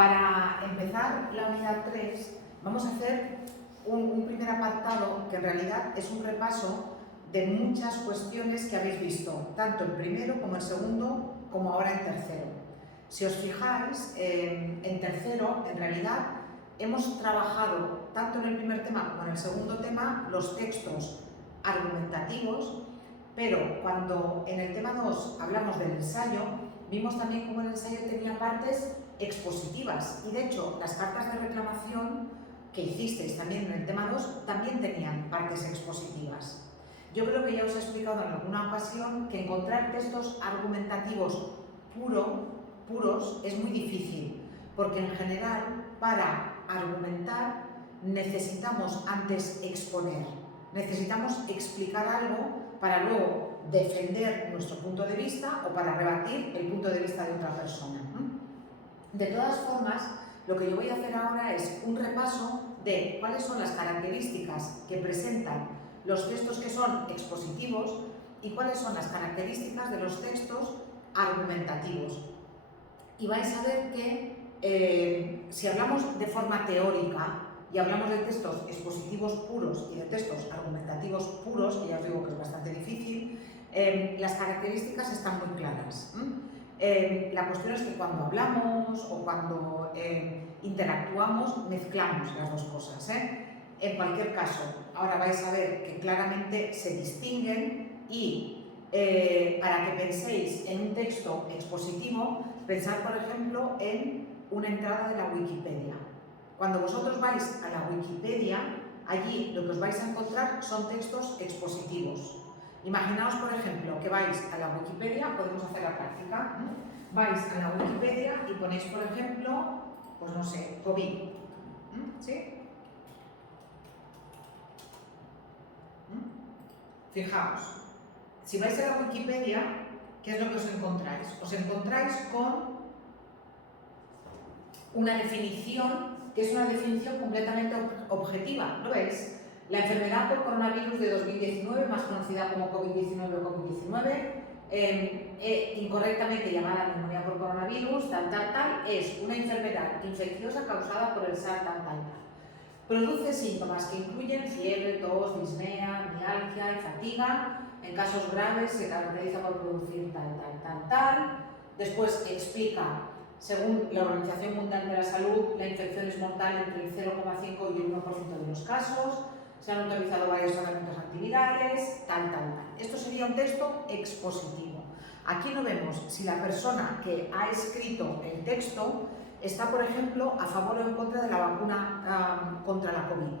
Para empezar la unidad 3 vamos a hacer un primer apartado que en realidad es un repaso de muchas cuestiones que habéis visto, tanto el primero como el segundo, como ahora en tercero. Si os fijáis, en tercero, en realidad, hemos trabajado tanto en el primer tema como en el segundo tema los textos argumentativos, pero cuando en el tema 2 hablamos del ensayo, vimos también cómo el ensayo tenía partes expositivas y de hecho las cartas de reclamación que hicisteis también en el tema 2 también tenían partes expositivas. Yo creo que ya os he explicado en alguna ocasión que encontrar textos argumentativos puros es muy difícil, porque en general para argumentar necesitamos antes exponer, necesitamos explicar algo para luego defender nuestro punto de vista o para rebatir el punto de vista de otra persona, ¿no? De todas formas, lo que yo voy a hacer ahora es un repaso de cuáles son las características que presentan los textos que son expositivos y cuáles son las características de los textos argumentativos. Y vais a ver que si hablamos de forma teórica y hablamos de textos expositivos puros y de textos argumentativos puros, que ya os digo que es bastante difícil, las características están muy claras. La cuestión es que cuando hablamos o cuando interactuamos mezclamos las dos cosas. En cualquier caso, ahora vais a ver que claramente se distinguen y para que penséis en un texto expositivo, pensad por ejemplo en una entrada de la Wikipedia. Cuando vosotros vais a la Wikipedia, allí lo que os vais a encontrar son textos expositivos. Imaginaos, por ejemplo, que vais a la Wikipedia, podemos hacer la práctica, ¿no? Vais a la Wikipedia y ponéis, por ejemplo, pues no sé, COVID, ¿sí? Fijaos, si vais a la Wikipedia, ¿qué es lo que os encontráis? Os encontráis con una definición que es una definición completamente objetiva, ¿lo veis? La enfermedad por coronavirus de 2019, más conocida como COVID-19 o COVID-19, incorrectamente llamada neumonía por coronavirus, tal, es una enfermedad infecciosa causada por el SARS, tal. Produce síntomas que incluyen fiebre, tos, disnea, mialgia y fatiga. En casos graves se caracteriza por producir tal. Después explica, según la Organización Mundial de la Salud, la infección es mortal entre el 0,5 y el 1% de los casos. Se han autorizado varios tratamientos antivirales, tal. Esto sería un texto expositivo. Aquí no vemos si la persona que ha escrito el texto está, por ejemplo, a favor o en contra de la vacuna contra la COVID.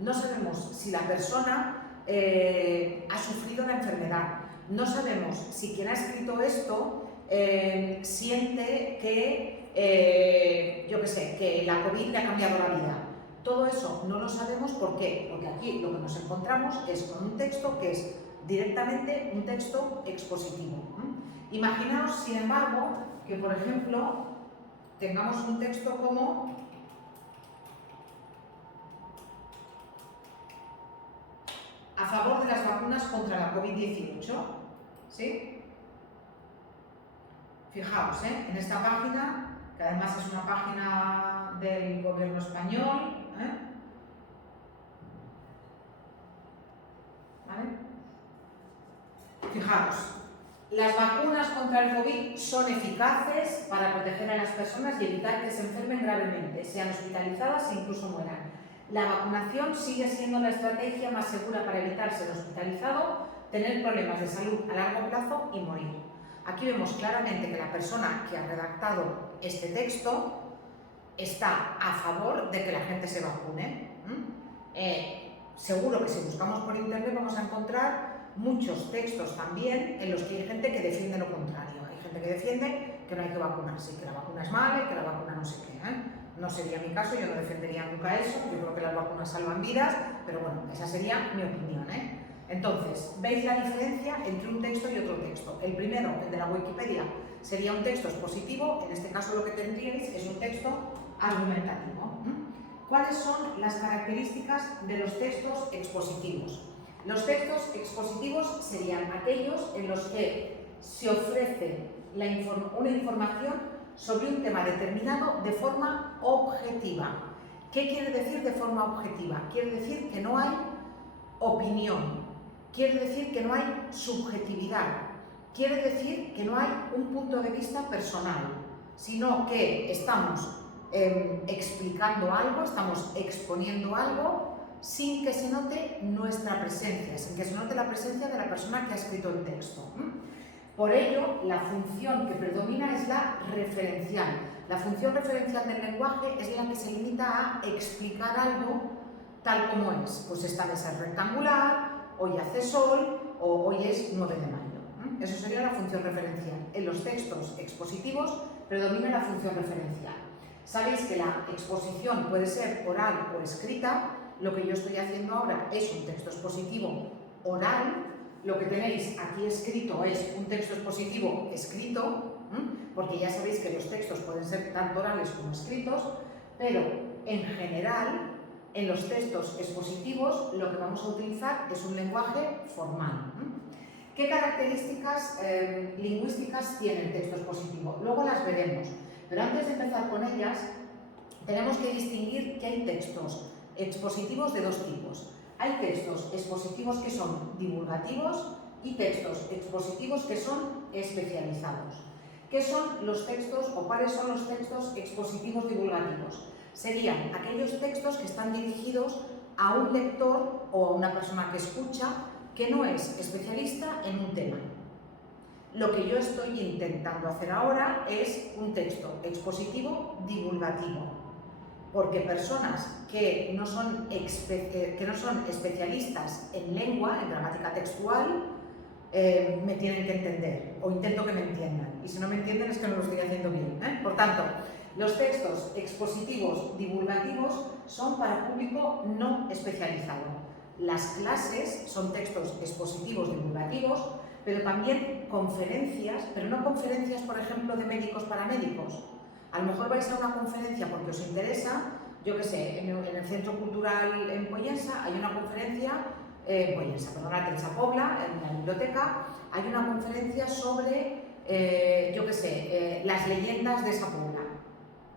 No sabemos si la persona ha sufrido la enfermedad. No sabemos si quien ha escrito esto siente que, yo qué sé, que la COVID le ha cambiado la vida. Todo eso no lo sabemos. ¿Por qué? Porque aquí lo que nos encontramos es con un texto que es directamente un texto expositivo. Imaginaos, sin embargo, que por ejemplo tengamos un texto como a favor de las vacunas contra la COVID-18, ¿sí? Fijaos, en esta página, que además es una página del gobierno español, ¿vale? Fijaos, las vacunas contra el COVID son eficaces para proteger a las personas y evitar que se enfermen gravemente, sean hospitalizadas e incluso mueran. La vacunación sigue siendo la estrategia más segura para evitar ser hospitalizado, tener problemas de salud a largo plazo y morir. Aquí vemos claramente que la persona que ha redactado este texto está a favor de que la gente se vacune. Seguro que si buscamos por internet vamos a encontrar muchos textos también en los que hay gente que defiende lo contrario. Hay gente que defiende que no hay que vacunarse, que la vacuna es mala y que la vacuna no sé qué. No sería mi caso, yo no defendería nunca eso. Yo creo que las vacunas salvan vidas, pero bueno, esa sería mi opinión. Entonces, ¿veis la diferencia entre un texto y otro texto? El primero, el de la Wikipedia, sería un texto expositivo. En este caso lo que tendríais es un texto argumentativo. ¿Cuáles son las características de los textos expositivos? Los textos expositivos serían aquellos en los que se ofrece una información sobre un tema determinado de forma objetiva. ¿Qué quiere decir de forma objetiva? Quiere decir que no hay opinión, quiere decir que no hay subjetividad, quiere decir que no hay un punto de vista personal, sino que estamos explicando algo, estamos exponiendo algo sin que se note nuestra presencia, sin que se note la presencia de la persona que ha escrito el texto. Por ello, la función que predomina es la referencial. La función referencial del lenguaje es la que se limita a explicar algo tal como es. Pues esta mesa es rectangular, hoy hace sol o hoy es 9 de mayo. Eso sería la función referencial. En los textos expositivos predomina la función referencial. Sabéis que la exposición puede ser oral o escrita. Lo que yo estoy haciendo ahora es un texto expositivo oral. Lo que tenéis aquí escrito es un texto expositivo escrito, porque ya sabéis que los textos pueden ser tanto orales como escritos, pero en general, en los textos expositivos, lo que vamos a utilizar es un lenguaje formal. ¿Qué características lingüísticas tiene el texto expositivo? Luego las veremos, pero antes de empezar con ellas, tenemos que distinguir que hay textos expositivos de dos tipos. Hay textos expositivos que son divulgativos y textos expositivos que son especializados. ¿Qué son los textos o cuáles son los textos expositivos divulgativos? Serían aquellos textos que están dirigidos a un lector o a una persona que escucha que no es especialista en un tema. Lo que yo estoy intentando hacer ahora es un texto expositivo divulgativo, porque personas que no son especialistas en lengua, en gramática textual, me tienen que entender, o intento que me entiendan, y si no me entienden es que no lo estoy haciendo bien. Por tanto, los textos expositivos divulgativos son para público no especializado. Las clases son textos expositivos divulgativos, pero también conferencias, pero no conferencias, por ejemplo, de médicos para médicos. A lo mejor vais a una conferencia porque os interesa, yo qué sé, en el Centro Cultural en Pollensa hay una conferencia, en Sa Pobla, en la biblioteca, hay una conferencia sobre, yo qué sé, las leyendas de Sa Pobla.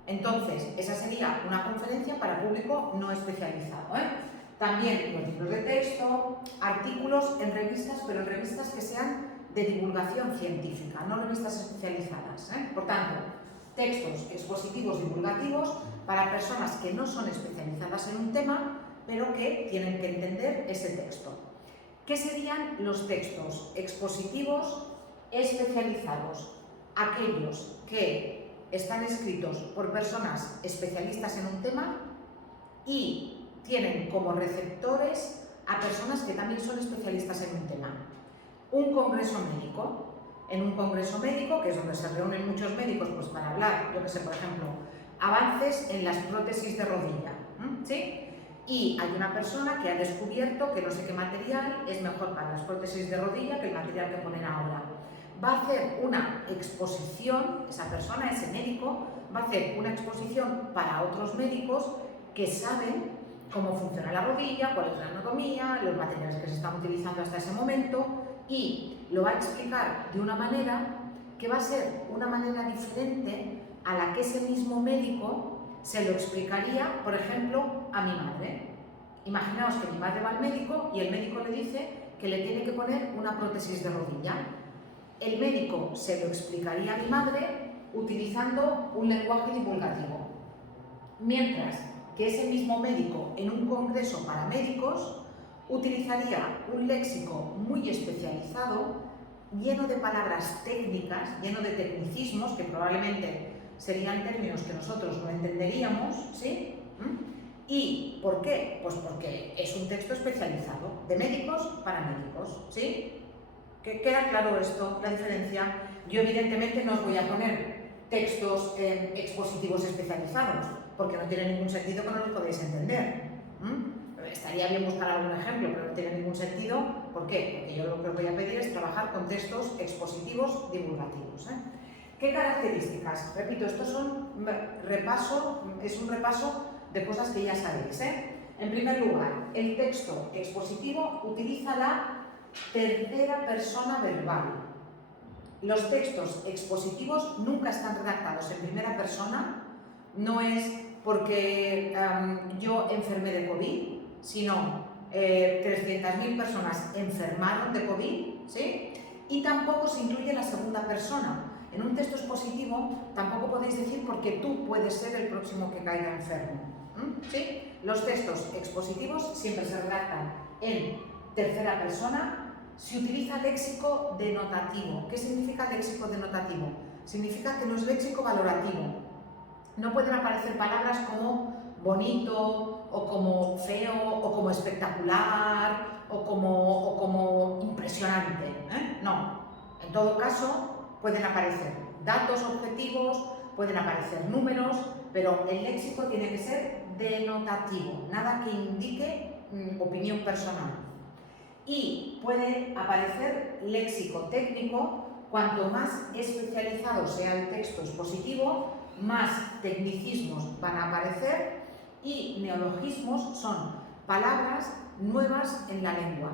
Entonces, esa sería una conferencia para público no especializado. También los libros de texto, artículos en revistas, pero en revistas que sean de divulgación científica, no revistas especializadas. Por tanto, textos expositivos divulgativos para personas que no son especializadas en un tema, pero que tienen que entender ese texto. ¿Qué serían los textos expositivos especializados? Aquellos que están escritos por personas especialistas en un tema y tienen como receptores a personas que también son especialistas en un tema. Un congreso médico. En un congreso médico, que es donde se reúnen muchos médicos pues, para hablar, yo que sé, por ejemplo, avances en las prótesis de rodilla, ¿sí? Y hay una persona que ha descubierto que no sé qué material es mejor para las prótesis de rodilla que el material que ponen ahora. Va a hacer una exposición, esa persona, ese médico, va a hacer una exposición para otros médicos que saben cómo funciona la rodilla, cuál es la anatomía, los materiales que se están utilizando hasta ese momento, y lo va a explicar de una manera que va a ser una manera diferente a la que ese mismo médico se lo explicaría, por ejemplo, a mi madre. Imaginaos que mi madre va al médico y el médico le dice que le tiene que poner una prótesis de rodilla. El médico se lo explicaría a mi madre utilizando un lenguaje divulgativo. Mientras que ese mismo médico en un congreso para médicos utilizaría un léxico muy especializado, lleno de palabras técnicas, lleno de tecnicismos, que probablemente serían términos que nosotros no entenderíamos, ¿sí? ¿Y por qué? Pues porque es un texto especializado, de médicos para médicos, ¿sí? ¿Queda claro esto, la diferencia? Yo evidentemente no os voy a poner textos expositivos especializados, porque no tiene ningún sentido que no los podáis entender. Estaría bien buscar algún ejemplo, pero no tiene ningún sentido. ¿Por qué? Porque yo lo que os voy a pedir es trabajar con textos expositivos divulgativos. ¿Qué características? Repito, esto es un repaso de cosas que ya sabéis. En primer lugar, el texto expositivo utiliza la tercera persona verbal. Los textos expositivos nunca están redactados en primera persona, no es porque yo enfermé de COVID, sino 300.000 personas enfermaron de COVID, ¿sí? Y tampoco se incluye la segunda persona. En un texto expositivo tampoco podéis decir porque tú puedes ser el próximo que caiga enfermo, ¿sí? Los textos expositivos siempre se redactan en tercera persona. Se utiliza léxico denotativo. ¿Qué significa léxico denotativo? Significa que no es léxico valorativo. No pueden aparecer palabras como bonito, o como feo, o como espectacular, o como impresionante, ¿eh? No. En todo caso, pueden aparecer datos objetivos, pueden aparecer números, pero el léxico tiene que ser denotativo, nada que indique opinión personal. Y puede aparecer léxico técnico. Cuanto más especializado sea el texto expositivo, más tecnicismos van a aparecer, y neologismos son palabras nuevas en la lengua,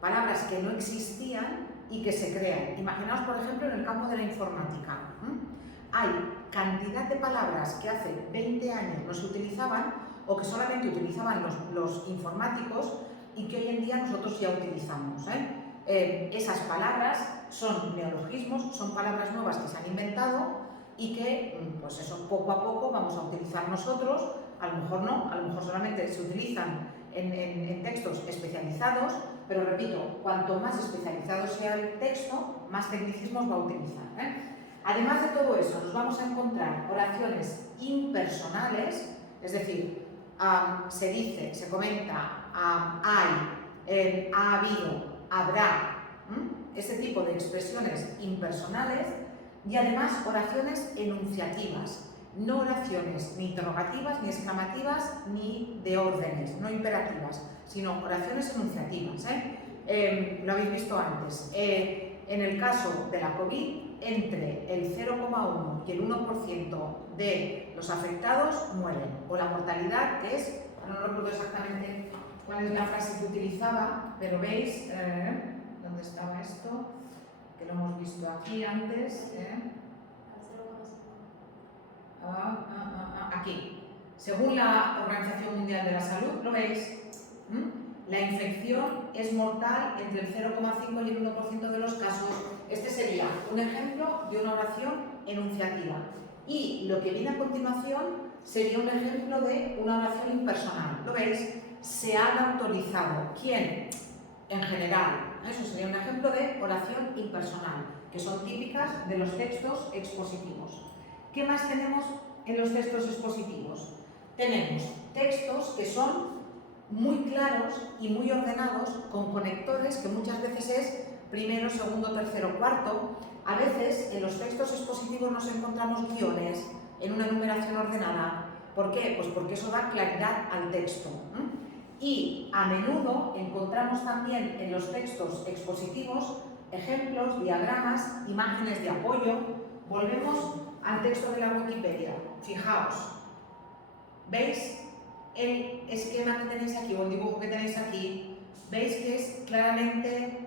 palabras que no existían y que se crean. Imaginaos, por ejemplo, en el campo de la informática. Hay cantidad de palabras que hace 20 años no se utilizaban o que solamente utilizaban los informáticos y que hoy en día nosotros ya utilizamos. Esas palabras son neologismos, son palabras nuevas que se han inventado y que, pues eso, poco a poco vamos a utilizar nosotros. A lo mejor no, a lo mejor solamente se utilizan en textos especializados, pero repito, cuanto más especializado sea el texto, más tecnicismos va a utilizar. Además de todo eso, nos vamos a encontrar oraciones impersonales, es decir, se dice, se comenta, hay, ha habido, habrá, ese tipo de expresiones impersonales, y además oraciones enunciativas, no oraciones ni interrogativas, ni exclamativas, ni de órdenes, no imperativas, sino oraciones enunciativas. Lo habéis visto antes. En el caso de la COVID, entre el 0,1 y el 1% de los afectados mueren, o la mortalidad, que es, no recuerdo exactamente cuál es la frase que utilizaba, pero veis, ¿dónde estaba esto? Que lo hemos visto aquí antes. Aquí. Según la Organización Mundial de la Salud, ¿lo veis? La infección es mortal entre el 0,5 y el 1% de los casos. Este sería un ejemplo de una oración enunciativa. Y lo que viene a continuación sería un ejemplo de una oración impersonal. ¿Lo veis? Se han autorizado. ¿Quién? En general. Eso sería un ejemplo de oración impersonal, que son típicas de los textos expositivos. ¿Qué más tenemos en los textos expositivos? Tenemos textos que son muy claros y muy ordenados, con conectores que muchas veces es primero, segundo, tercero, cuarto. A veces en los textos expositivos nos encontramos guiones en una numeración ordenada. ¿Por qué? Pues porque eso da claridad al texto. Y a menudo encontramos también en los textos expositivos ejemplos, diagramas, imágenes de apoyo. Volvemos al texto de la Wikipedia. Fijaos, ¿veis el esquema que tenéis aquí o el dibujo que tenéis aquí? ¿Veis que es claramente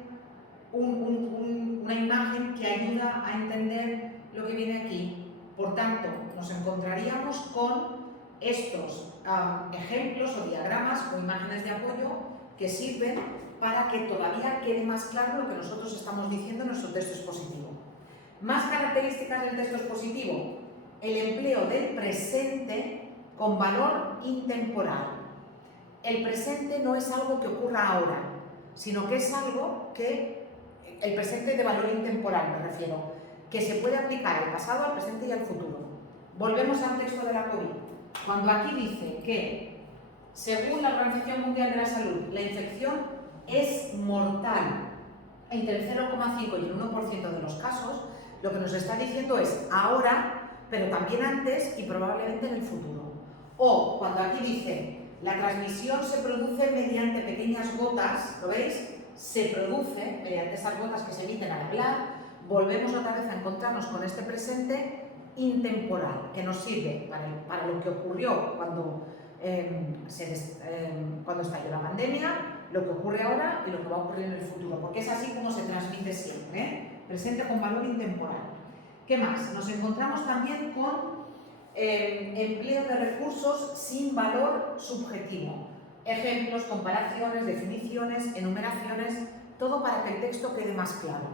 una imagen que ayuda a entender lo que viene aquí? Por tanto, nos encontraríamos con estos ejemplos o diagramas o imágenes de apoyo que sirven para que todavía quede más claro lo que nosotros estamos diciendo en nuestro texto expositivo. Más características del texto expositivo: el empleo del presente con valor intemporal. El presente no es algo que ocurra ahora, sino que es algo que, el presente de valor intemporal me refiero, que se puede aplicar al pasado, al presente y al futuro. Volvemos al texto de la COVID. Cuando aquí dice que, según la Organización Mundial de la Salud, la infección es mortal entre el 0,5 y el 1% de los casos, lo que nos está diciendo es ahora, pero también antes y probablemente en el futuro. O cuando aquí dice, la transmisión se produce mediante pequeñas gotas, ¿lo veis? Se produce mediante esas gotas que se emiten al hablar. Volvemos otra vez a encontrarnos con este presente intemporal, que nos sirve para lo que ocurrió cuando estalló la pandemia, lo que ocurre ahora y lo que va a ocurrir en el futuro, porque es así como se transmite siempre, presente con valor intemporal. ¿Qué más? Nos encontramos también con empleo de recursos sin valor subjetivo. Ejemplos, comparaciones, definiciones, enumeraciones, todo para que el texto quede más claro.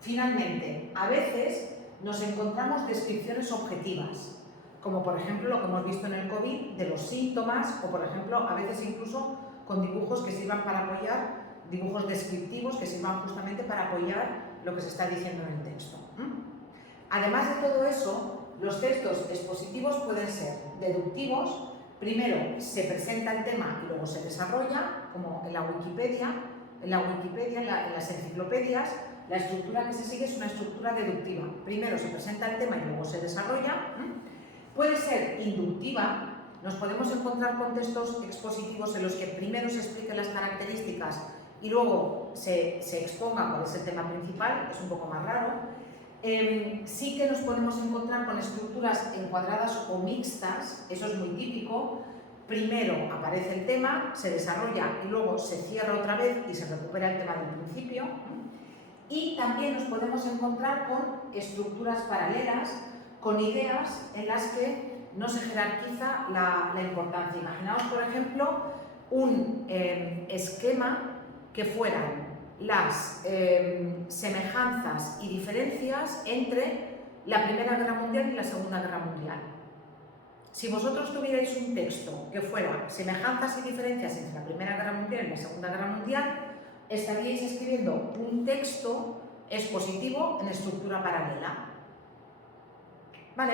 Finalmente, a veces nos encontramos descripciones objetivas, como por ejemplo lo que hemos visto en el COVID de los síntomas, o por ejemplo a veces incluso con dibujos que sirvan para apoyar, dibujos descriptivos que sirvan justamente para apoyar lo que se está diciendo en el texto. Además de todo eso, los textos expositivos pueden ser deductivos. Primero se presenta el tema y luego se desarrolla, como en la Wikipedia, en las enciclopedias. La estructura que se sigue es una estructura deductiva. Primero se presenta el tema y luego se desarrolla. Puede ser inductiva. Nos podemos encontrar con textos expositivos en los que primero se expliquen las características y luego se exponga cuál es el tema principal. Es un poco más raro. Sí que nos podemos encontrar con estructuras encuadradas o mixtas. Eso es muy típico. Primero aparece el tema, se desarrolla y luego se cierra otra vez y se recupera el tema del principio. Y también nos podemos encontrar con estructuras paralelas, con ideas en las que no se jerarquiza la importancia. Imaginaos, por ejemplo, un esquema que fueran las semejanzas y diferencias entre la Primera Guerra Mundial y la Segunda Guerra Mundial. Si vosotros tuvierais un texto que fuera semejanzas y diferencias entre la Primera Guerra Mundial y la Segunda Guerra Mundial, estaríais escribiendo un texto expositivo en estructura paralela. Vale,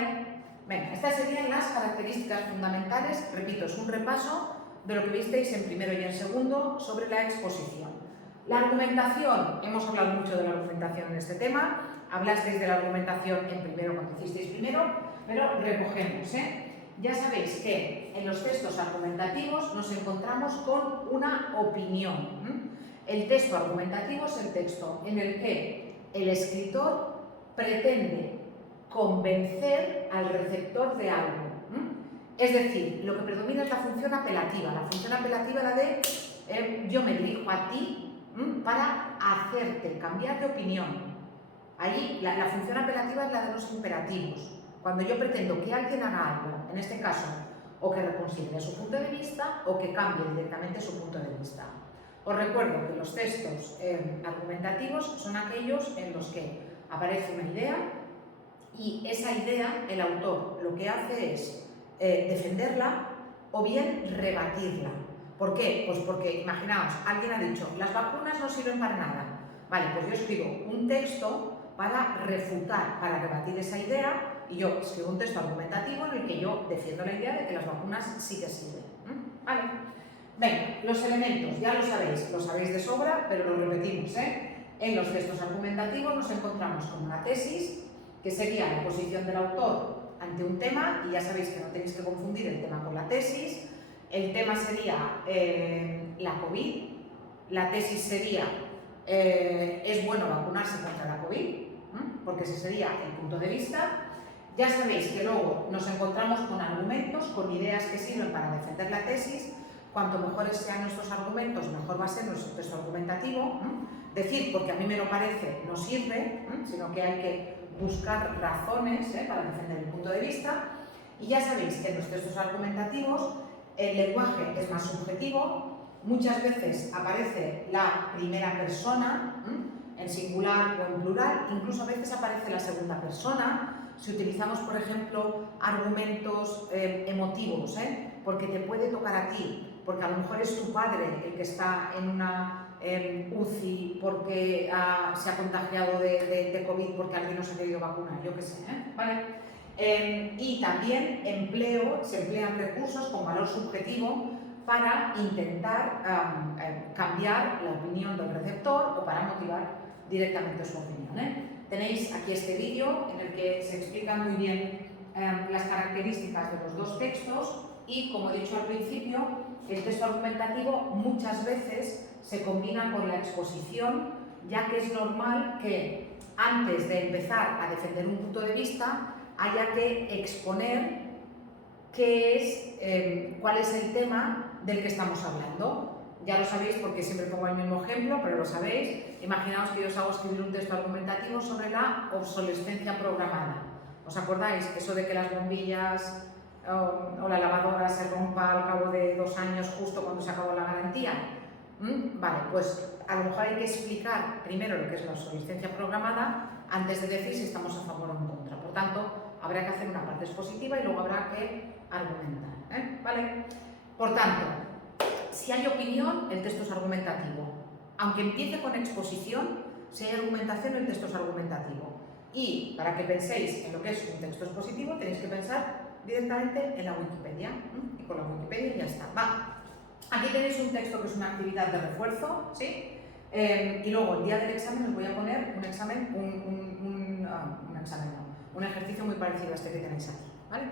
venga, estas serían las características fundamentales. Repito, es un repaso de lo que visteis en primero y en segundo sobre la exposición. La argumentación, hemos hablado mucho de la argumentación en este tema, hablasteis de la argumentación en primero cuando hicisteis primero, pero recogemos, Ya sabéis que en los textos argumentativos nos encontramos con una opinión. El texto argumentativo es el texto en el que el escritor pretende convencer al receptor de algo. Es decir, lo que predomina es la función apelativa. La función apelativa es la de yo me dirijo a ti para hacerte cambiar de opinión. Ahí la función apelativa es la de los imperativos. Cuando yo pretendo que alguien haga algo, en este caso, o que reconsidere su punto de vista o que cambie directamente su punto de vista. Os recuerdo que los textos argumentativos son aquellos en los que aparece una idea y esa idea, el autor lo que hace es defenderla o bien rebatirla. ¿Por qué? Pues porque, imaginaos, alguien ha dicho, las vacunas no sirven para nada. Vale, pues yo escribo un texto para refutar, para rebatir esa idea, y yo escribo un texto argumentativo en el que yo defiendo la idea de que las vacunas sí que sirven. Vale. Venga, los elementos, ya lo sabéis de sobra, pero lo repetimos, En los textos argumentativos nos encontramos con una tesis, que sería la posición del autor ante un tema, y ya sabéis que no tenéis que confundir el tema con la tesis. El tema sería la COVID, la tesis sería ¿es bueno vacunarse contra la COVID? Porque ese sería el punto de vista. Ya sabéis que luego nos encontramos con argumentos, con ideas que sirven para defender la tesis. Cuanto mejores sean nuestros argumentos, mejor va a ser nuestro texto argumentativo. Decir, porque a mí me lo parece, no sirve, sino que hay que buscar razones para defender el punto de vista. Y ya sabéis que en los textos argumentativos el lenguaje es más subjetivo. Muchas veces aparece la primera persona, en singular o en plural, incluso a veces aparece la segunda persona. Si utilizamos, por ejemplo, argumentos emotivos, porque te puede tocar a ti, porque a lo mejor es tu padre el que está en una UCI porque se ha contagiado de COVID porque alguien no se ha querido vacunar, yo qué sé, ¿vale? Y también se emplean recursos con valor subjetivo para intentar cambiar la opinión del receptor o para motivar directamente su opinión. Tenéis aquí este vídeo en el que se explican muy bien las características de los dos textos y, como he dicho al principio, el texto argumentativo muchas veces se combina con la exposición, ya que es normal que antes de empezar a defender un punto de vista haya que exponer cuál es el tema del que estamos hablando. ya lo sabéis porque siempre pongo el mismo ejemplo, pero lo sabéis. Imaginaos que yo os hago escribir un texto argumentativo sobre la obsolescencia programada. ¿Os acordáis? Eso de que las bombillas o la lavadora se rompa al cabo de 2 años justo cuando se acabó la garantía. Vale, pues a lo mejor hay que explicar primero lo que es la obsolescencia programada antes de decir si estamos a favor o en contra. Por tanto, habrá que hacer una parte expositiva y luego habrá que argumentar. ¿Vale? Por tanto, si hay opinión, el texto es argumentativo. Aunque empiece con exposición, si hay argumentación, el texto es argumentativo. Y para que penséis en lo que es un texto expositivo, tenéis que pensar directamente en la Wikipedia. Y con la Wikipedia ya está. Va. Aquí tenéis un texto que es una actividad de refuerzo, ¿sí? Y luego el día del examen os voy a poner un examen, un ejercicio muy parecido a este que tenéis aquí, ¿vale?